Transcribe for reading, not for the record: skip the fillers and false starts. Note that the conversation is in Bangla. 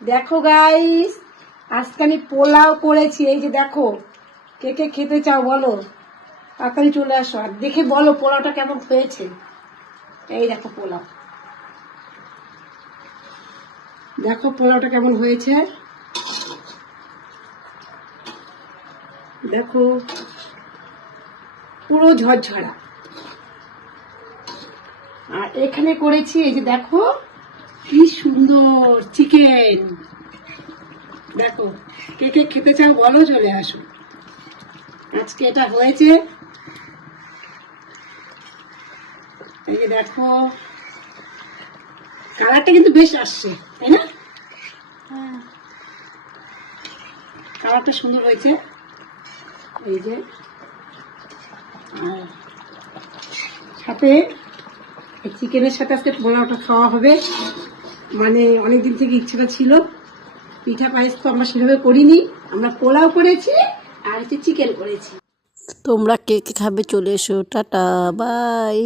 দেখো গাইস, আজকে আমি পোলাও করেছি। এই যে দেখো, কে কে খেতে চাও বলো, তাড়াতাড়ি চলে আসো আর দেখে বলো পোলাওটা কেমন হয়েছে। এই দেখো পোলাও, দেখো পোলাওটা কেমন হয়েছে। দেখো পুরো ঝরঝরা। আর এখানে করেছি, এই যে দেখো কি সুন্দর চিকেন। দেখো কে কে খেতে চাও বলো, চলে আসো। আজকে এটা হয়েছে। এই যে দেখো, কালারটা কিন্তু বেশ আসছে, তাই না? কালারটা সুন্দর হয়েছে। এই যে আর সাথে চিকেনের সাথে আজকে পোলাওটা খাওয়া হবে। মানে অনেকদিন থেকে ইচ্ছেটা ছিল। পিঠা পায়েস তো আমরা সেভাবে করিনি, আমরা পোলাও করেছি আর চিকেন করেছি। তোমরা কে কে খাবে চলে এসো। Tata, by.